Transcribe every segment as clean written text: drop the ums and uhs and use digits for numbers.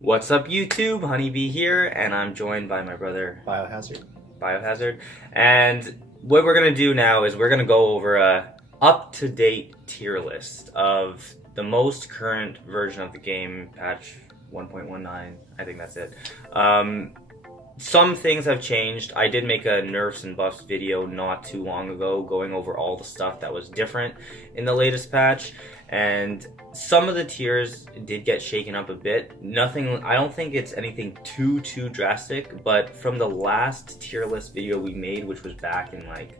What's up, YouTube? HoneyBee here, and I'm joined by my brother Biohazard. And what we're gonna do now is we're gonna go over a up-to-date tier list of the most current version of the game, patch 1.19. I think that's it. Some things have changed. I did make a nerfs and buffs video not too long ago going over all the stuff that was different in the latest patch, and some of the tiers did get shaken up a bit. Nothing, I don't think it's anything too drastic, but from the last tier list video we made, which was back in like,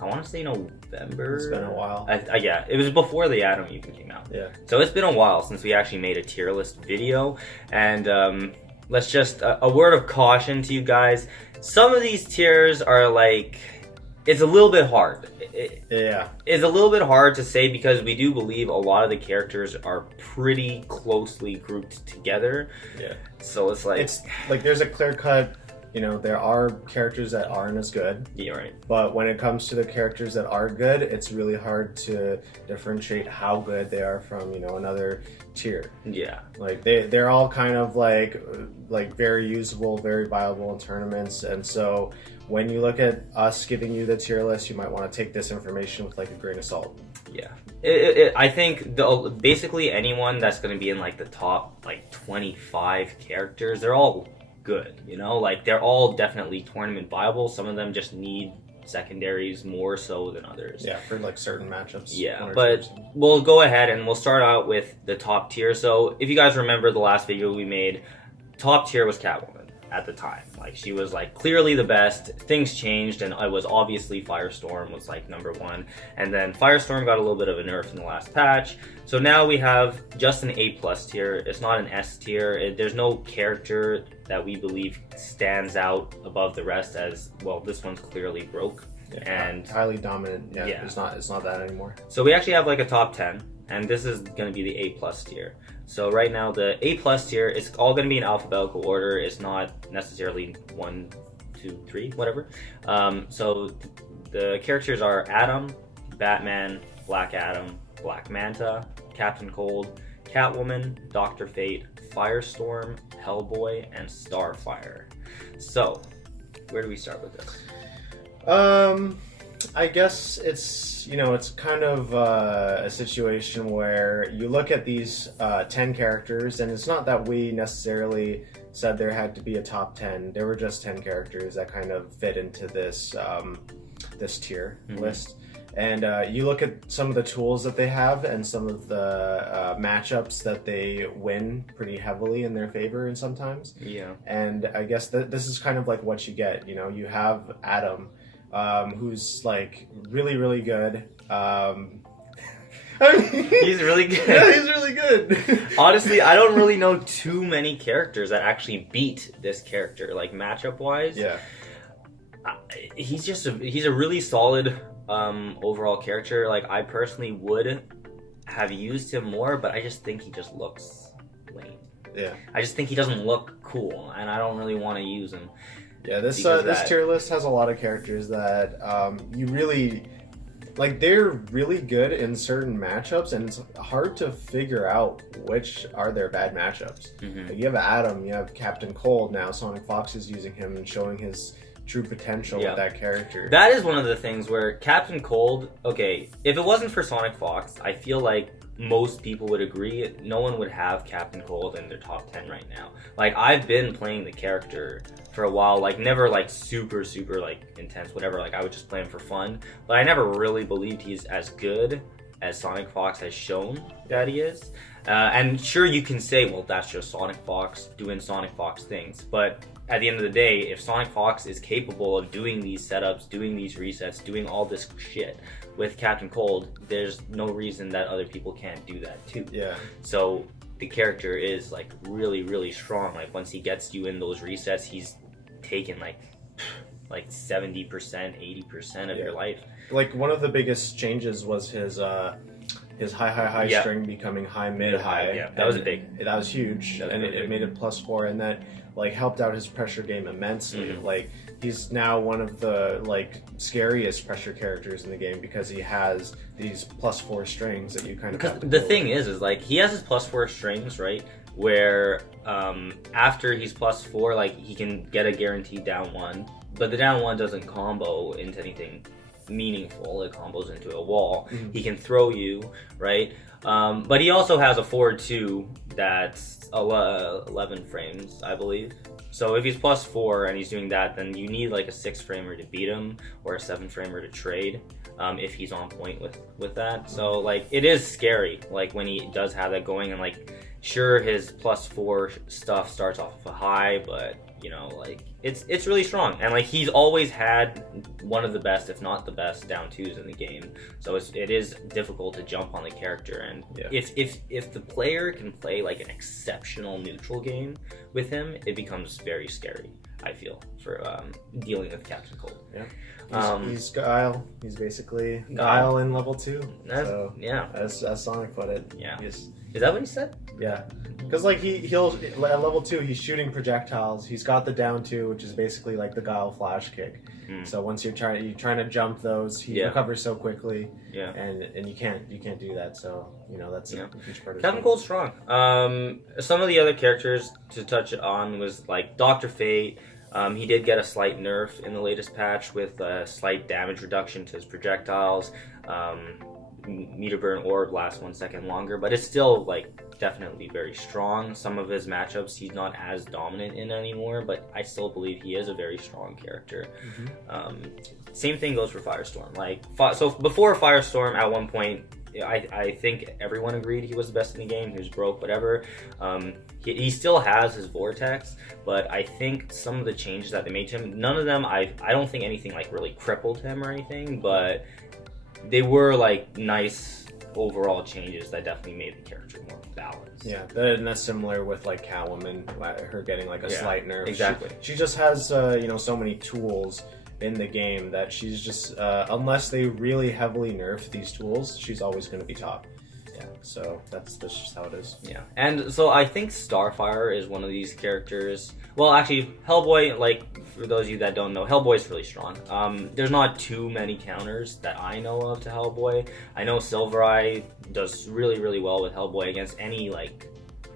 I want to say November. It's been a while. Yeah, it was before the Atom even came out. Yeah. So it's been a while since we actually made a tier list video, and let's just, a word of caution to you guys. Some of these tiers are like, it's a little bit hard. It's a little bit hard to say because we do believe a lot of the characters are pretty closely grouped together. Yeah. So it's like there's a clear cut, there are characters that aren't as good. Yeah, right. But when it comes to the characters that are good, it's really hard to differentiate how good they are from, another tier. Yeah. Like they're all kind of like very usable, very viable in tournaments, and so when you look at us giving you the tier list, you might want to take this information with like a grain of salt. Yeah. I think basically anyone that's going to be in like the top like 25 characters, they're all good, like they're all definitely tournament viable. Some of them just need secondaries more so than others. Yeah, for like certain matchups. Yeah, but we'll go ahead and we'll start out with the top tier. So if you guys remember the last video we made, top tier was Catwoman at the time. Like she was like clearly the best. Things changed and it was obviously Firestorm was like number one, and then Firestorm got a little bit of a nerf in the last patch. So now we have just an A+ tier. It's not an S tier. There's no character that we believe stands out above the rest as well. This one's clearly broke and highly dominant. Yeah, it's not that anymore. So we actually have like a top 10, and this is going to be the A+ tier. So right now the A+ tier, it's all going to be in alphabetical order. It's not necessarily 1, 2, 3, whatever. So the characters are Atom, Batman, Black Adam, Black Manta, Captain Cold, Catwoman, Dr. Fate, Firestorm, Hellboy, and Starfire. So where do we start with this? I guess it's kind of a situation where you look at these 10 characters, and it's not that we necessarily said there had to be a top 10. There were just 10 characters that kind of fit into this this tier list. And you look at some of the tools that they have and some of the matchups that they win pretty heavily in their favor, and sometimes. Yeah. And I guess this is kind of like what you get. You have Atom, who's like really good. He's really good. Yeah, he's really good. Honestly, I don't really know too many characters that actually beat this character, like matchup wise. Yeah. He's a really solid overall character. Like I personally would have used him more, but I just think he just looks lame. Yeah. I just think he doesn't look cool, and I don't really want to use him. Yeah, this tier list has a lot of characters that you really like. They're really good in certain matchups, and it's hard to figure out which are their bad matchups. Like you have Atom, you have Captain Cold. Now Sonic Fox is using him and showing his true potential with that character. That is one of the things where Captain Cold, okay, if it wasn't for Sonic Fox, I feel like most people would agree no one would have Captain Cold in their top 10 right now. Like I've been playing the character for a while, like never like super like intense, whatever, like I would just play him for fun, but I never really believed he's as good as Sonic Fox has shown that he is. And sure, you can say, well, that's just Sonic Fox doing Sonic Fox things, but at the end of the day, if Sonic Fox is capable of doing these setups, doing these resets, doing all this shit with Captain Cold, there's no reason that other people can't do that too. Yeah. So the character is like really strong. Like once he gets you in those resets, he's taken like 70%, 80% of your life. Like one of the biggest changes was his his high string becoming high mid high. Yeah, that was a big. That was huge, and it made it +4, and that like helped out his pressure game immensely. Like he's now one of the like scariest pressure characters in the game because he has these +4 strings that you kind of. Because the thing is like he has his +4 strings, right? Where after he's +4, like he can get a guaranteed down 1, but the down 1 doesn't combo into anything meaningful. It combos into a wall. He can throw you, right? But he also has a forward 2 that's 11 frames, I believe. So if he's +4 and he's doing that, then you need like a 6 framer to beat him or a 7 framer to trade if he's on point with that. So like it is scary like when he does have that going, and like sure his +4 stuff starts off of a high, but you know like it's really strong, and like he's always had one of the best, if not the best, down 2s in the game. So it is difficult to jump on the character, and if the player can play like an exceptional neutral game with him, it becomes very scary, I feel, for dealing with Captain Cold. He's Guile. He's basically Guile in level 2. So, as Sonic put it. Is that what he said? Yeah, because like he'll at level 2 he's shooting projectiles. He's got the down 2, which is basically like the Guile flash kick. So once you're trying to jump those, he recovers so quickly. And you can't do that. So you know that's a huge part of Captain Cold's strong. Some of the other characters to touch on was like Dr. Fate. He did get a slight nerf in the latest patch with a slight damage reduction to his projectiles. Meter burn orb lasts 1 second longer, but it's still like definitely very strong. Some of his matchups he's not as dominant in anymore, but I still believe he is a very strong character. Same thing goes for Firestorm. Like so before Firestorm, at one point I think everyone agreed he was the best in the game. He was broke, whatever. He still has his vortex, but I think some of the changes that they made to him, none of them I don't think anything like really crippled him or anything, but they were like nice overall changes that definitely made the character more balanced. Yeah, and that's similar with like Catwoman, her getting like a slight nerf. Exactly. She just has so many tools in the game that she's just unless they really heavily nerf these tools, she's always going to be top. So that's just how it is. And so I think Starfire is one of these characters. Well, actually, Hellboy, like, for those of you that don't know, Hellboy's really strong. There's not too many counters that I know of to Hellboy. I know Silvereye does really, really well with Hellboy against any, like,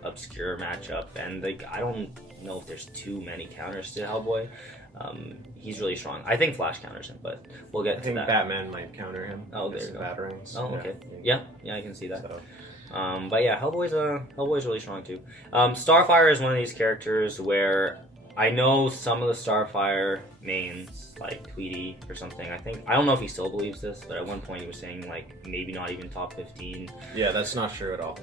obscure matchup. And, like, I don't know if there's too many counters to Hellboy. He's really strong. I think Flash counters him, but we'll get to that. I think Batman might counter him. Oh, there you go. Batarangs. Oh, okay. Yeah, I can see that. So. But yeah, Hellboy's really strong too. Starfire is one of these characters where I know some of the Starfire mains, like Tweety or something. I don't know if he still believes this, but at one point he was saying like maybe not even top 15. Yeah, that's not true at all.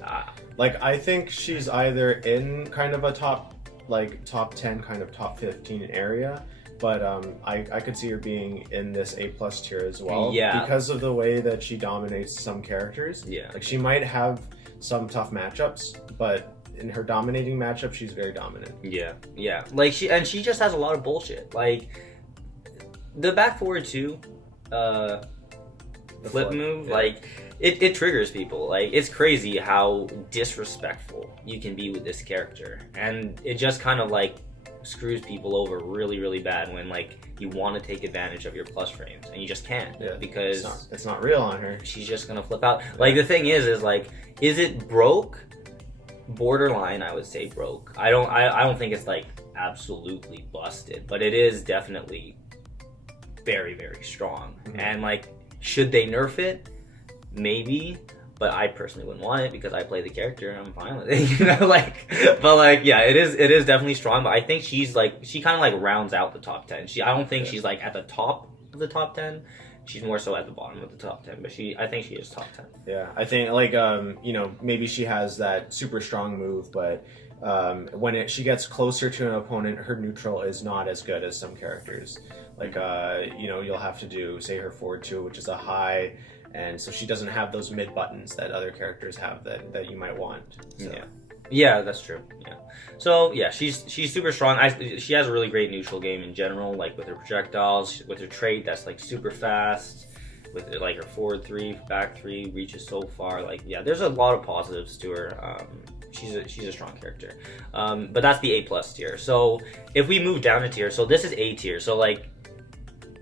Like I think she's either in kind of a top 10, kind of top 15 area. But I could see her being in this A+ tier as well. Yeah. Because of the way that she dominates some characters. Yeah. Like she might have some tough matchups, but in her dominating matchup, she's very dominant. Yeah. Yeah. Like she just has a lot of bullshit. Like the back forward 2, the flip move, like it triggers people. Like it's crazy how disrespectful you can be with this character, and it just kind of like screws people over really, really bad when like you want to take advantage of your plus frames and you just can't because it's not real on her. She's just gonna flip out. Like the thing is like, is it broke? Borderline, I would say broke. I don't think it's like absolutely busted, but it is definitely very, very strong. And like, should they nerf it? Maybe. But I personally wouldn't want it because I play the character and I'm fine with it, you know, like, but like, yeah, it is definitely strong, but I think she's like, she kind of like rounds out the top 10. I don't think she's like at the top of the top 10. She's more so at the bottom of the top 10, but I think she is top 10. Yeah, I think like, maybe she has that super strong move, but when she gets closer to an opponent, her neutral is not as good as some characters. Like, you'll have to do, say, her forward 2, which is a high, and so she doesn't have those mid buttons that other characters have that you might want. So. Yeah, that's true. Yeah. So yeah, she's super strong. She has a really great neutral game in general, like with her projectiles, with her trait that's like super fast. with like her forward 3, back 3, reaches so far. Like, yeah, there's a lot of positives to her. She's a strong character. But that's the A+ tier. So if we move down a tier, so this is A tier. So like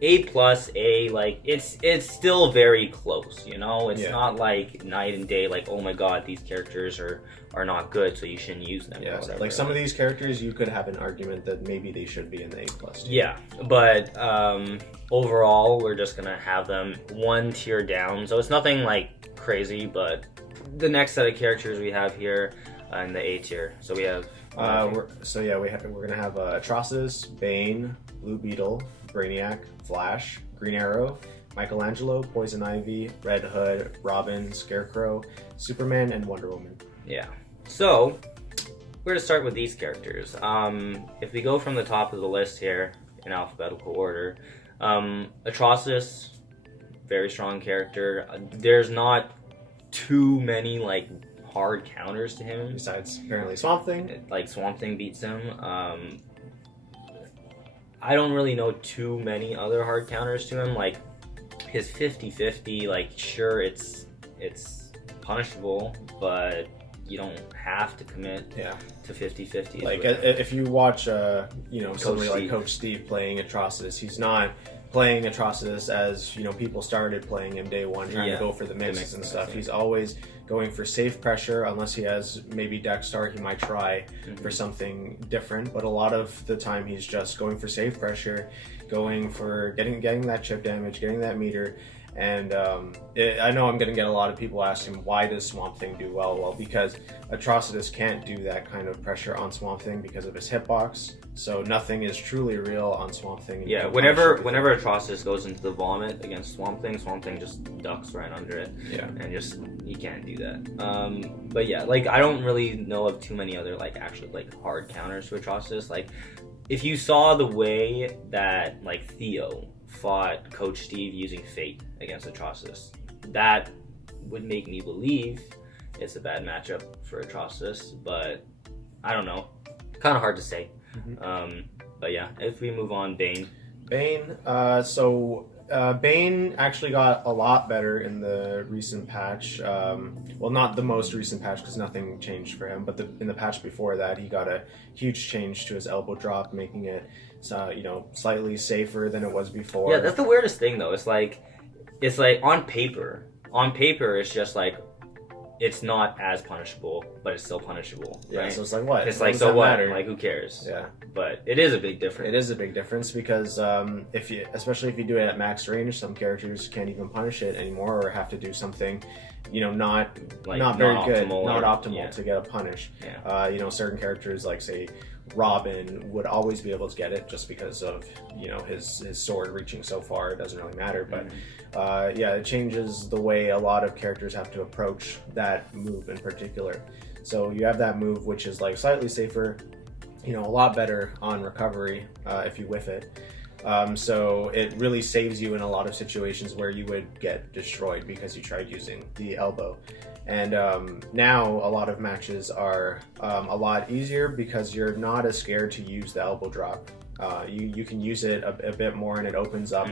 A+, A, like it's still very close, you know? It's not like night and day, like, oh my god, these characters are not good, so you shouldn't use them. Yeah, like some of these characters, you could have an argument that maybe they should be in the A+ tier. Yeah, but overall, we're just gonna have them one tier down, so it's nothing like crazy, but the next set of characters we have here in the A tier. So we have we're gonna have Atrocitus, Bane, Blue Beetle, Brainiac, Flash, Green Arrow, Michelangelo, Poison Ivy, Red Hood, Robin, Scarecrow, Superman, and Wonder Woman. Yeah. So we're gonna start with these characters. If we go from the top of the list here in alphabetical order, Atrocitus, very strong character. There's not too many like hard counters to him. Besides apparently Swamp Thing. Like Swamp Thing beats him. I don't really know too many other hard counters to him. Like his 50-50, like sure it's punishable, but you don't have to commit to 50-50. Like if you watch somebody like Coach Steve playing Atrocitus, he's not playing Atrocitus as people started playing him day one, trying to go for the mixes and stuff. He's always going for safe pressure. Unless he has maybe deck start, he might try for something different, but a lot of the time he's just going for safe pressure, going for getting that chip damage, getting that meter. And I know I'm going to get a lot of people asking, why does Swamp Thing do well? Well, because Atrocitus can't do that kind of pressure on Swamp Thing because of his hitbox. So nothing is truly real on Swamp Thing. Yeah, whenever Atrocitus goes into the vomit against Swamp Thing just ducks right under it. Yeah. And you can't do that. But yeah, like I don't really know of too many other like actually like hard counters to Atrocitus. Like if you saw the way that like Theo fought Coach Steve using Fate against Atrocitus, that would make me believe it's a bad matchup for Atrocitus, but I don't know. Kind of hard to say. But yeah, if we move on, Bane. Bane actually got a lot better in the recent patch. Well, not the most recent patch because nothing changed for him, but in the patch before that, he got a huge change to his elbow drop, making it slightly safer than it was before. Yeah, that's the weirdest thing though. It's like on paper it's just like it's not as punishable, but it's still punishable. Right? Yeah, so it's like what? It's like, so what? Matter? Like who cares? Yeah. But it is a big difference. It is a big difference because especially if you do it at max range, some characters can't even punish it anymore or have to do something, not very good, not optimal to get a punish. Yeah. Certain characters like say Robin would always be able to get it just because of his sword reaching so far. It doesn't really matter, but it changes the way a lot of characters have to approach that move in particular. So you have that move which is like slightly safer, a lot better on recovery if you whiff it. So it really saves you in a lot of situations where you would get destroyed because you tried using the elbow. And now a lot of matches are a lot easier because you're not as scared to use the elbow drop. You can use it a bit more, and it opens up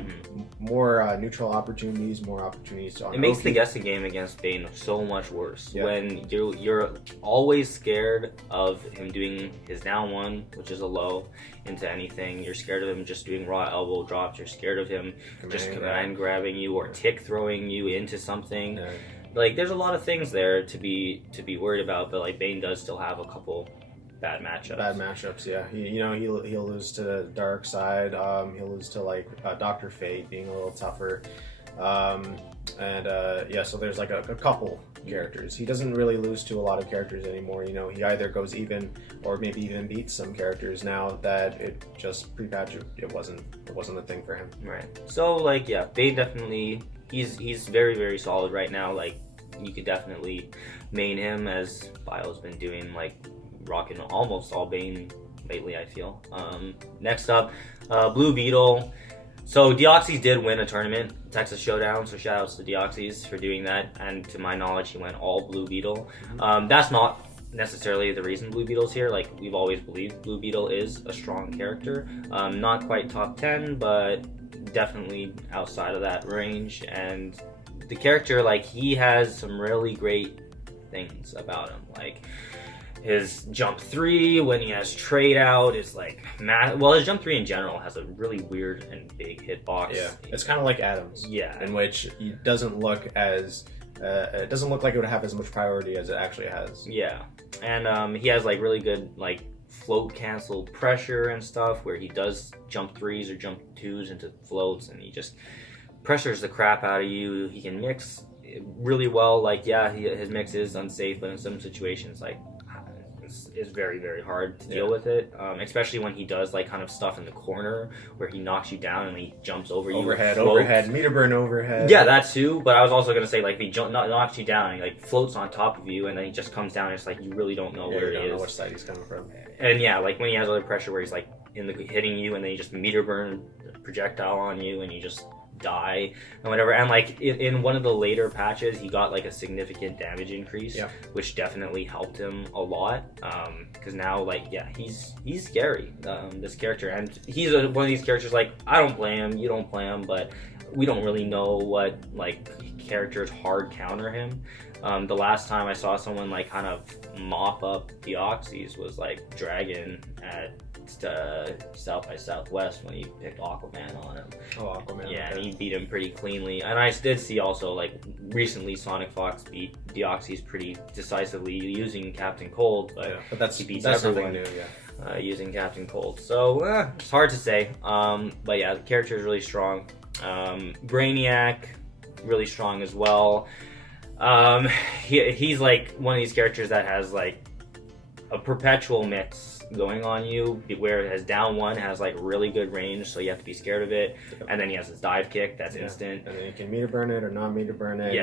more neutral opportunities, more opportunities to. It makes the guessing game against Bane so much worse when you're always scared of him doing his down one, which is a low, into anything. You're scared of him just doing raw elbow drops. You're scared of him command grabbing you or tick throwing you into something. Yeah. Like there's a lot of things there to be worried about, but like Bane does still have a couple bad matchups. Yeah. He'll lose to Dark Side. He'll lose to like Dr. Fate being a little tougher. So there's like a couple characters. He doesn't really lose to a lot of characters anymore. He either goes even or maybe even beats some characters now that it just pre-patch it wasn't a thing for him. Right. So like Bane definitely he's very, very solid right now. Like you could definitely main him as Bio's been doing, like rocking almost all Bane lately, I feel. Next up, Blue Beetle. So Deoxys did win a tournament, Texas Showdown, so shout outs to Deoxys for doing that, and to my knowledge he went all Blue Beetle. That's not necessarily the reason Blue Beetle's here. Like we've always believed Blue Beetle is a strong character. Not quite top 10, but definitely outside of that range, and the character, like, he has some really great things about him, like his jump 3 when he has trade out is like well, his jump 3 in general has a really weird and big hitbox. Yeah, it's kind of like Adam's. Yeah, in which it doesn't look as it doesn't look like it would have as much priority as it actually has. Yeah, and he has like really good like float cancel pressure and stuff where he does jump 3s or jump 2s into floats, and he just pressures the crap out of you. He can mix really well. Like, yeah, his mix is unsafe, but in some situations, like, it's very, very hard to deal with it, especially when he does like kind of stuff in the corner where he knocks you down and he jumps over you. Overhead, meter burn overhead. Yeah, that too. But I was also gonna say, like, if he knocks you down and he like floats on top of you and then he just comes down, and it's like you really don't know where he is. You don't know which side he's coming from. And yeah, like when he has other pressure where he's like hitting you and then he just meter burn projectile on you and you just die and whatever. And like in one of the later patches he got like a significant damage increase, which definitely helped him a lot, because now, like, yeah, he's scary, this character, and he's one of these characters, like, I don't play him, you don't play him, but we don't really know what like characters hard counter him. The last time I saw someone like kind of mop up Deoxys was like Dragon at South by Southwest when he picked Aquaman on him. Oh, Aquaman. Yeah, and he beat him pretty cleanly. And I did see also, like, recently Sonic Fox beat Deoxys pretty decisively using Captain Cold, but that's, he beats that's everyone new, using Captain Cold. So, it's hard to say. But yeah, the character is really strong. Brainiac, really strong as well. He's like one of these characters that has like a perpetual mix going on you, where it has down 1 has like really good range, so you have to be scared of it, and then he has his dive kick that's instant, and then you can meter burn it or not meter burn it.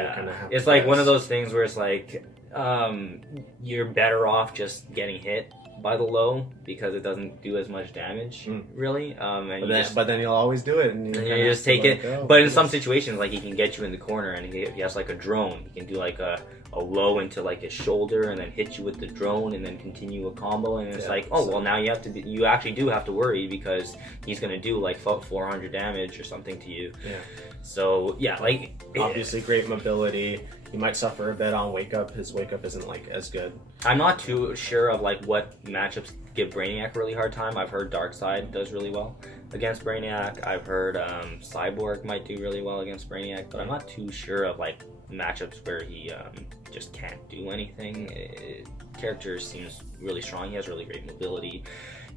It's like one of those things where it's like you're better off just getting hit by the low because it doesn't do as much damage, really. But then you'll always do it, and you just take it. But in some situations, like, he can get you in the corner, and he has like a drone. He can do like a low into like his shoulder, and then hit you with the drone, and then continue a combo. And it's like, oh well, now you actually do have to worry because he's gonna do like 400 damage or something to you. Yeah. So yeah, like, obviously great mobility. He might suffer a bit on wake up. His wake up isn't like as good. I'm not too sure of like what matchups give Brainiac a really hard time. I've heard Darkseid does really well against Brainiac. I've heard Cyborg might do really well against Brainiac, but I'm not too sure of like matchups where he just can't do anything. Character seems really strong. He has really great mobility.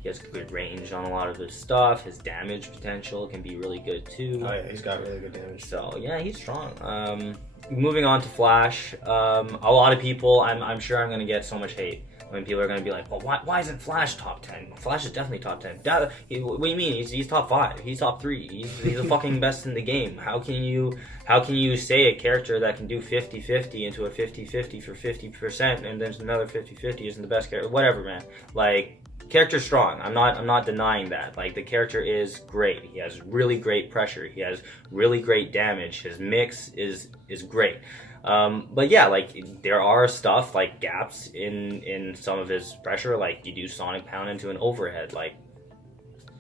He has good range on a lot of his stuff. His damage potential can be really good too. Oh yeah, he's got really good damage. So yeah, he's strong. Moving on to Flash, a lot of people, I'm sure I'm going to get so much hate when people are going to be like, well, why isn't Flash top 10? Flash is definitely top 10. What do you mean? He's top 5. He's top 3. He's the fucking best in the game. How can you say a character that can do 50-50 into a 50-50 for 50% and then another 50-50 isn't the best character? Whatever, man. Like, character's strong. I'm not denying that. Like, the character is great. He has really great pressure. He has really great damage. His mix is great. But yeah, like, there are stuff like gaps in some of his pressure. Like, you do Sonic Pound into an overhead, like,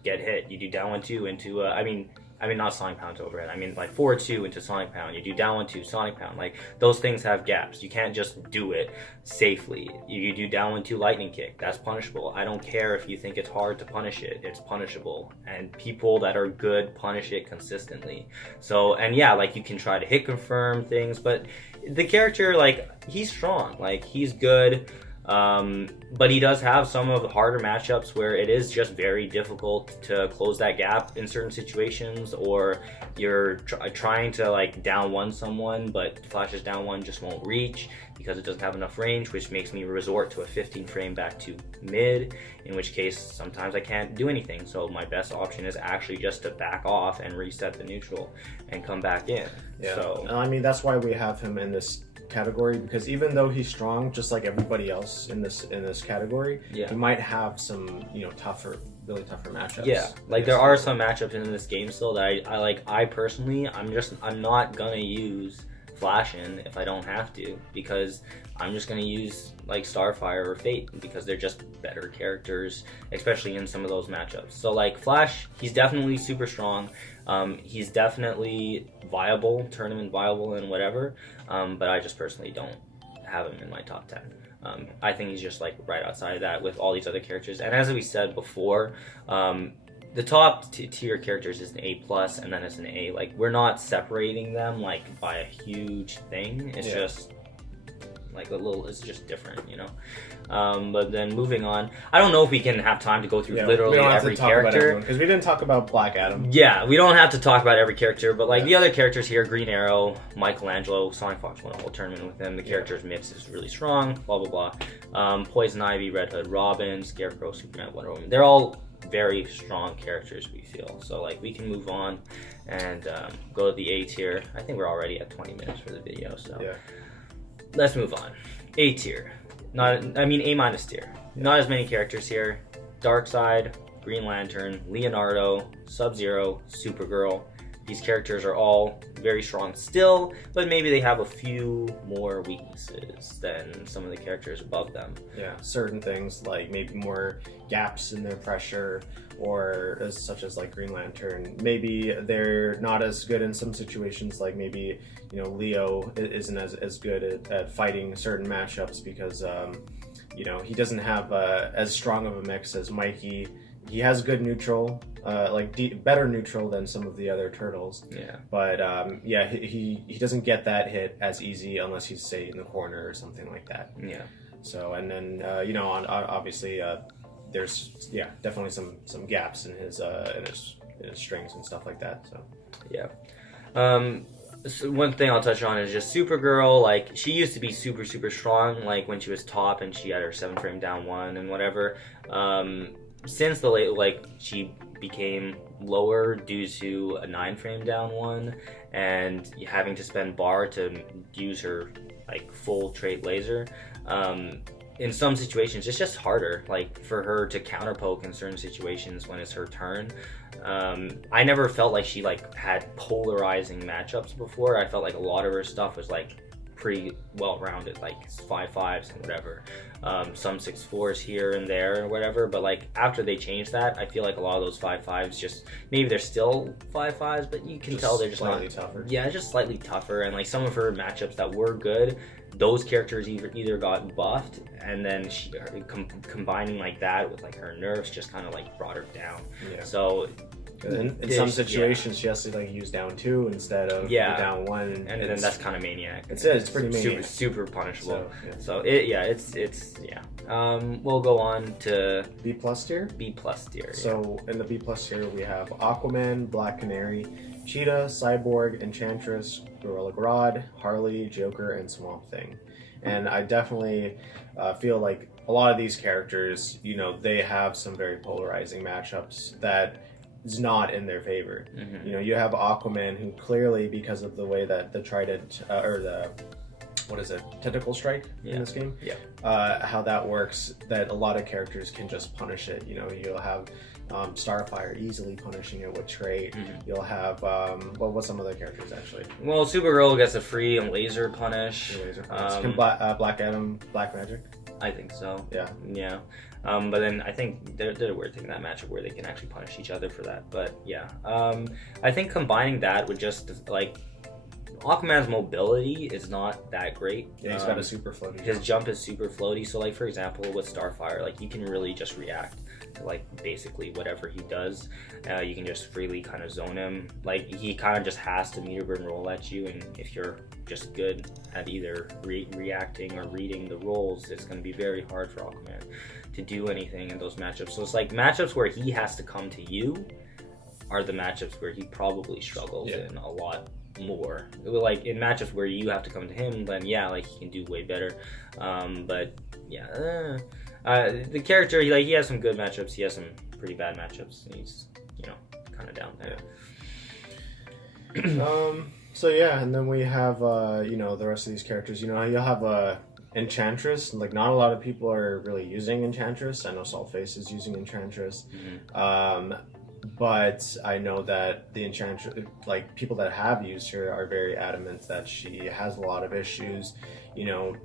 get hit. You do down 1-2 into I mean not Sonic Pound to overhead. I mean like 4-2 into Sonic Pound. You do down 1-2 Sonic Pound. Like, those things have gaps. You can't just do it safely. You do down 1-2 Lightning Kick. That's punishable. I don't care if you think it's hard to punish it. It's punishable. And people that are good punish it consistently. So, and yeah, like, you can try to hit confirm things, but the character, like, he's strong. Like, he's good. But he does have some of the harder matchups where it is just very difficult to close that gap in certain situations, or you're trying to like down 1 someone, but Flash's down 1 just won't reach because it doesn't have enough range, which makes me resort to a 15 frame back to mid, in which case sometimes I can't do anything. So my best option is actually just to back off and reset the neutral and come back in. Yeah. So I mean, that's why we have him in this category, because even though he's strong just like everybody else in this category, he might have some really tougher matchups. Yeah, like, there are some matchups in this game still that I personally, I'm not gonna use Flash in if I don't have to, because I'm just going to use like Starfire or Fate because they're just better characters, especially in some of those matchups. So like Flash, he's definitely super strong. He's definitely viable, tournament viable and whatever, but I just personally don't have him in my top 10. I think he's just like right outside of that with all these other characters. And as we said before, the top tier characters is an A+, and then it's an A. Like, we're not separating them like by a huge thing. It's just like a little, it's just different, you know. But then moving on, I don't know if we can have time to go through literally every character, because we didn't talk about Black Adam. Yeah, we don't have to talk about every character, but like the other characters here, Green Arrow, Michelangelo, Sonic Fox won a whole tournament with him. The characters mix is really strong. Blah blah blah. Poison Ivy, Red Hood, Robin, Scarecrow, Superman, Wonder Woman. They're all very strong characters, we feel. So like we can move on and go to the A tier. I think we're already at 20 minutes for the video, so let's move on. A tier. A- tier. Not as many characters here. Darkseid, Green Lantern, Leonardo, Sub-Zero, Supergirl. These characters are all very strong still, but maybe they have a few more weaknesses than some of the characters above them. Yeah, certain things like maybe more gaps in their pressure, or such as like Green Lantern. Maybe they're not as good in some situations, like maybe, you know, Leo isn't as good at fighting certain matchups because, you know, he doesn't have as strong of a mix as Mikey. He has good neutral, better neutral than some of the other turtles. Yeah. But he doesn't get that hit as easy unless he's, say, in the corner or something like that. Yeah. So, and then you know, obviously there's definitely some gaps in his strings and stuff like that. So. Yeah. So one thing I'll touch on is just Supergirl. Like, she used to be super strong, like when she was top and she had her 7-frame down one and whatever. Since the late, like, she became lower due to a 9-frame down one and having to spend bar to use her like full trait laser. In some situations it's just harder, like, for her to counter poke in certain situations when it's her turn. I never felt like she like had polarizing matchups before. I felt like a lot of her stuff was like pretty well rounded, like 5/5s and whatever, some 6/4s here and there or whatever. But like after they changed that, I feel like a lot of those 5/5s just maybe they're still 5/5s, but you can just tell they're just slightly tougher. Yeah, just slightly tougher. And like some of her matchups that were good, those characters either got buffed, and then she combining like that with like her nerfs just kind of like brought her down. Yeah. So in some situations she has to like use down 2 instead of down 1, and then that's kind of maniac. It's pretty maniac. Super punishable. So we'll go on to B+ tier. B+ tier. So in the B+ tier we have Aquaman, Black Canary, Cheetah, Cyborg, Enchantress, Gorilla Grodd, Harley, Joker, and Swamp Thing. And I definitely feel like a lot of these characters, you know, they have some very polarizing matchups that is not in their favor. Mm-hmm. You know, you have Aquaman, who clearly, because of the way that the trident tentacle strike in this game, how that works, that a lot of characters can just punish it. You know, you'll have Starfire easily punishing it with trait. Mm-hmm. You'll have what's some other characters actually? Well, Supergirl gets a free laser punish. Can Black Adam Black Magic? I think so. Yeah. But then I think there's a weird thing in that matchup where they can actually punish each other for that. But yeah, I think combining that with just like Aquaman's mobility is not that great. Yeah, he's got a super floaty. His jump is super floaty. So like, for example, with Starfire, like you can really just react to like basically whatever he does. You can just freely kind of zone him. Like he kind of just has to meter burn roll at you, and if you're just good at either reacting or reading the rolls, it's going to be very hard for Aquaman to do anything in those matchups. So it's like matchups where he has to come to you are the matchups where he probably struggles in a lot more. Like in matchups where you have to come to him, then like he can do way better. But the character, he has some good matchups, he has some pretty bad matchups, and he's, you know, kind of down there. So yeah, and then we have you know, the rest of these characters. You know, you'll have Enchantress. Like, not a lot of people are really using Enchantress. I know Saltface is using Enchantress. Mm-hmm. But I know that the Enchantress, like people that have used her, are very adamant that she has a lot of issues. You know,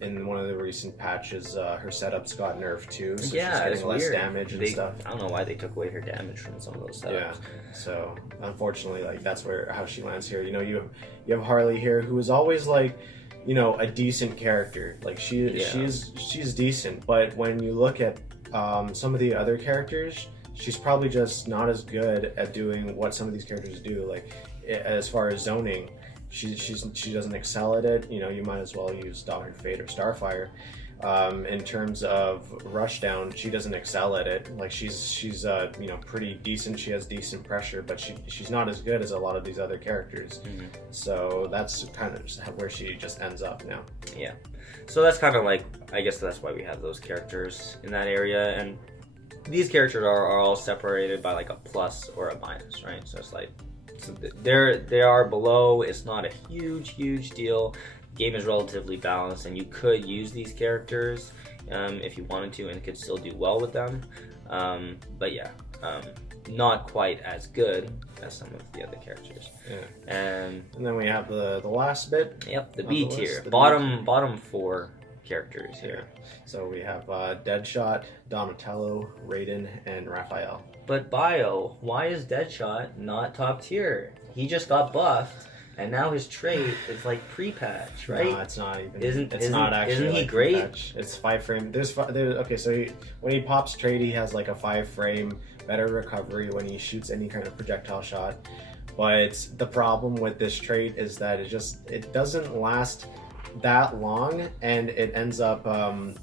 in one of the recent patches, her setups got nerfed too, so she's getting less damage and stuff. I don't know why they took away her damage from some of those setups. Yeah, so unfortunately, like that's how she lands here. You know, you have Harley here, who is always like, you know, a decent character. Like she's decent, but when you look at some of the other characters, she's probably just not as good at doing what some of these characters do. Like as far as zoning, she doesn't excel at it. You know, you might as well use Dr. Fate or Starfire. In terms of rushdown, she doesn't excel at it. Like she's you know, pretty decent. She has decent pressure, but she's not as good as a lot of these other characters. Mm-hmm. So that's kind of where she just ends up now. Yeah. So that's kind of like, I guess that's why we have those characters in that area, and these characters are all separated by like a plus or a minus, right? So it's like, so they are below. It's not a huge deal. The game is relatively balanced, and you could use these characters if you wanted to, and could still do well with them. But yeah, not quite as good as some of the other characters. Yeah. And then we have the last bit. Yep, the B tier, bottom 4 characters here. Yeah. So we have Deadshot, Donatello, Raiden, and Raphael. But Bio, why is Deadshot not top tier? He just got buffed, and now his trait is like pre-patch, right? No, it's not even. Isn't he like great? Pre-patch. It's 5 frame. Okay, so when he pops trait, he has like a 5 frame better recovery when he shoots any kind of projectile shot. But the problem with this trait is that it doesn't last that long, and it ends up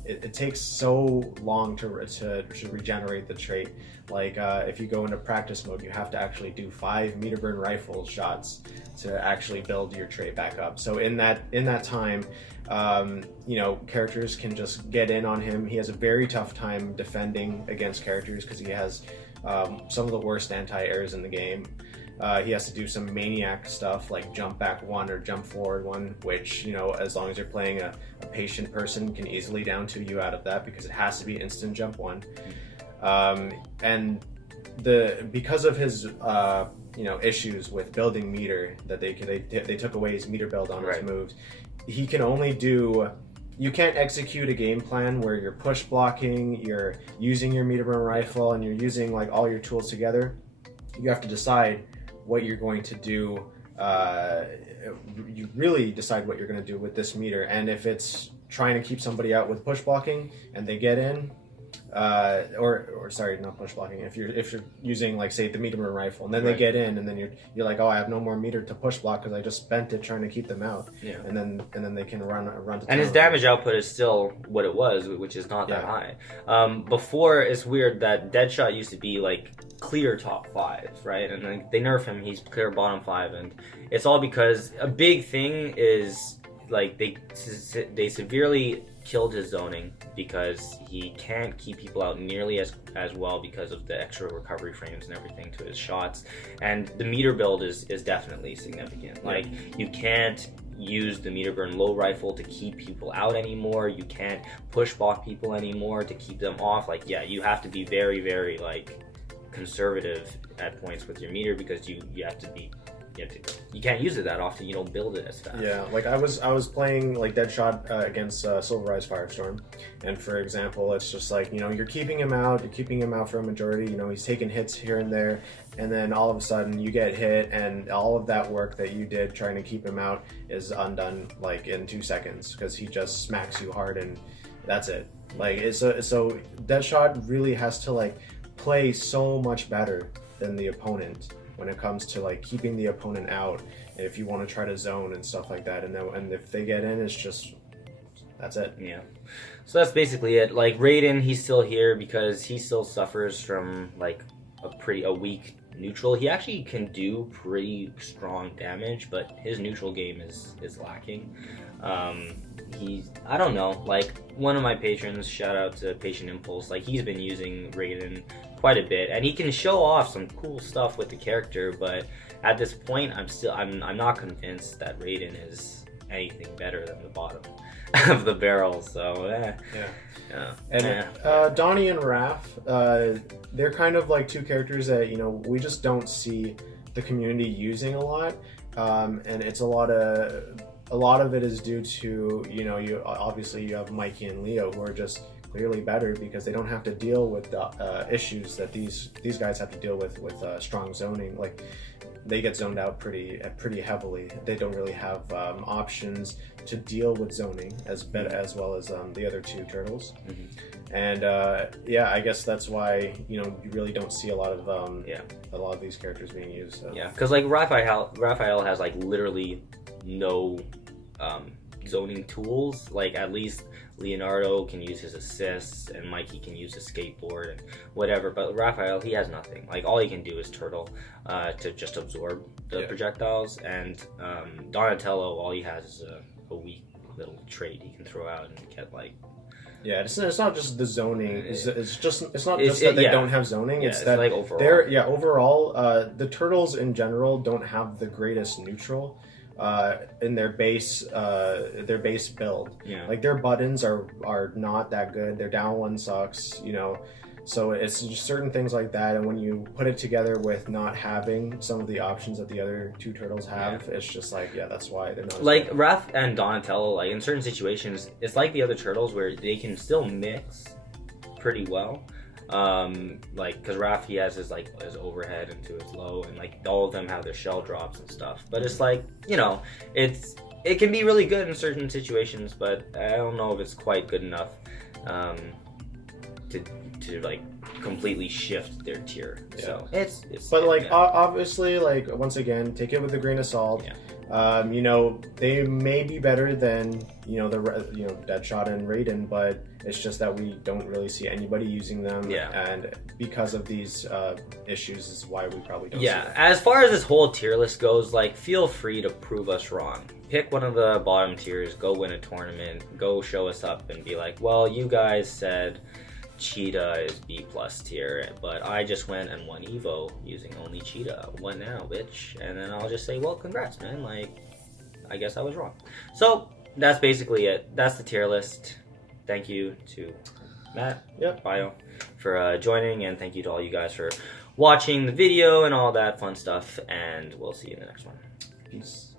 it takes so long to regenerate the trait. Like if you go into practice mode, you have to actually do 5 meter burn rifle shots to actually build your trait back up. So in that time, you know, characters can just get in on him. He has a very tough time defending against characters because he has some of the worst anti-airs in the game. He has to do some maniac stuff like jump back 1 or jump forward 1, which, you know, as long as you're playing a patient person, can easily down 2 you out of that because it has to be instant jump 1. And because of his you know, issues with building meter, that they took away his meter build on his moves, he can only do. You can't execute a game plan where you're push blocking, you're using your meter burn rifle, and you're using like all your tools together. You have to decide what you're going to do. You really decide what you're going to do with this meter, and if it's trying to keep somebody out with push blocking and they get in, or sorry, not push blocking. If you're using, like, say, the meter burn rifle, and then they get in, and then you're like, oh, I have no more meter to push block because I just spent it trying to keep them out. Yeah. And then they can run to. And his damage output is still what it was, which is not that high. Before, it's weird that Deadshot used to be like clear top 5, right? And then they nerf him, he's clear bottom 5, and it's all because a big thing is like they severely killed his zoning because he can't keep people out nearly as well because of the extra recovery frames and everything to his shots. And the meter build is definitely significant. Like, you can't use the meter burn low rifle to keep people out anymore. You can't push block people anymore to keep them off. Like, yeah, you have to be very, very like conservative at points with your meter because you can't use it that often. You don't build it as fast. Yeah, like I was playing like Deadshot against Silverized Firestorm, and for example, it's just like, you know, you're keeping him out for a majority. You know, he's taking hits here and there, and then all of a sudden you get hit, and all of that work that you did trying to keep him out is undone like in 2 seconds because he just smacks you hard, and that's it. Like so Deadshot really has to like play so much better than the opponent when it comes to like keeping the opponent out if you want to try to zone and stuff like that, and if they get in, it's just, that's it. Yeah, so that's basically it. Like Raiden, he's still here because he still suffers from like a weak neutral. He actually can do pretty strong damage, but his neutral game is lacking. I don't know, like one of my patrons, shout out to Patient Impulse, like he's been using Raiden quite a bit, and he can show off some cool stuff with the character, but at this point I'm not convinced that Raiden is anything better than the bottom. of the barrel. So yeah. And Donnie and Raph, they're kind of like two characters that we just don't see the community using a lot, and it's a lot of it is due to you obviously you have Mikey and Leo, who are just clearly better because they don't have to deal with the issues that these guys have to deal with strong zoning. Like, they get zoned out pretty heavily. They don't really have options to deal with zoning as well as the other two turtles. Mm-hmm. And I guess that's why you really don't see a lot of these characters being used. So. Yeah, because like Raphael has like literally no zoning tools. Like, at least Leonardo can use his assists and Mikey can use his skateboard and whatever, but Raphael, he has nothing. Like, all he can do is turtle to just absorb the projectiles, and Donatello, all he has is a weak little trait he can throw out and get like. Yeah, it's not just the zoning. It's not just that they don't have zoning. It's that like overall. The turtles in general don't have the greatest neutral in their base build. Yeah. Like, their buttons are not that good. Their down one sucks. So it's just certain things like that, and when you put it together with not having some of the options that the other two turtles have, it's just like, that's why they're not. Like, Raph and Donatello, like in certain situations, it's like the other turtles where they can still mix pretty well. Like, because Raph, he has his overhead into his low, and like all of them have their shell drops and stuff. But it's like, it can be really good in certain situations, but I don't know if it's quite good enough to like completely shift their tier. Yeah. So it's but like obviously, like, once again, take it with a grain of salt. Yeah. They may be better than Deadshot and Raiden, but it's just that we don't really see anybody using them. Yeah. And because of these issues is why we probably don't. Yeah. See them. As far as this whole tier list goes, like, feel free to prove us wrong. Pick one of the bottom tiers, go win a tournament, go show us up and be like, well, you guys said Cheetah is B+ tier, but I just went and won Evo using only Cheetah. What now, bitch? And then I'll just say, well, congrats, man. Like, I guess I was wrong. So that's basically it. That's the tier list. Thank you to Matt, Bio, for joining, and thank you to all you guys for watching the video and all that fun stuff. And we'll see you in the next one. Peace.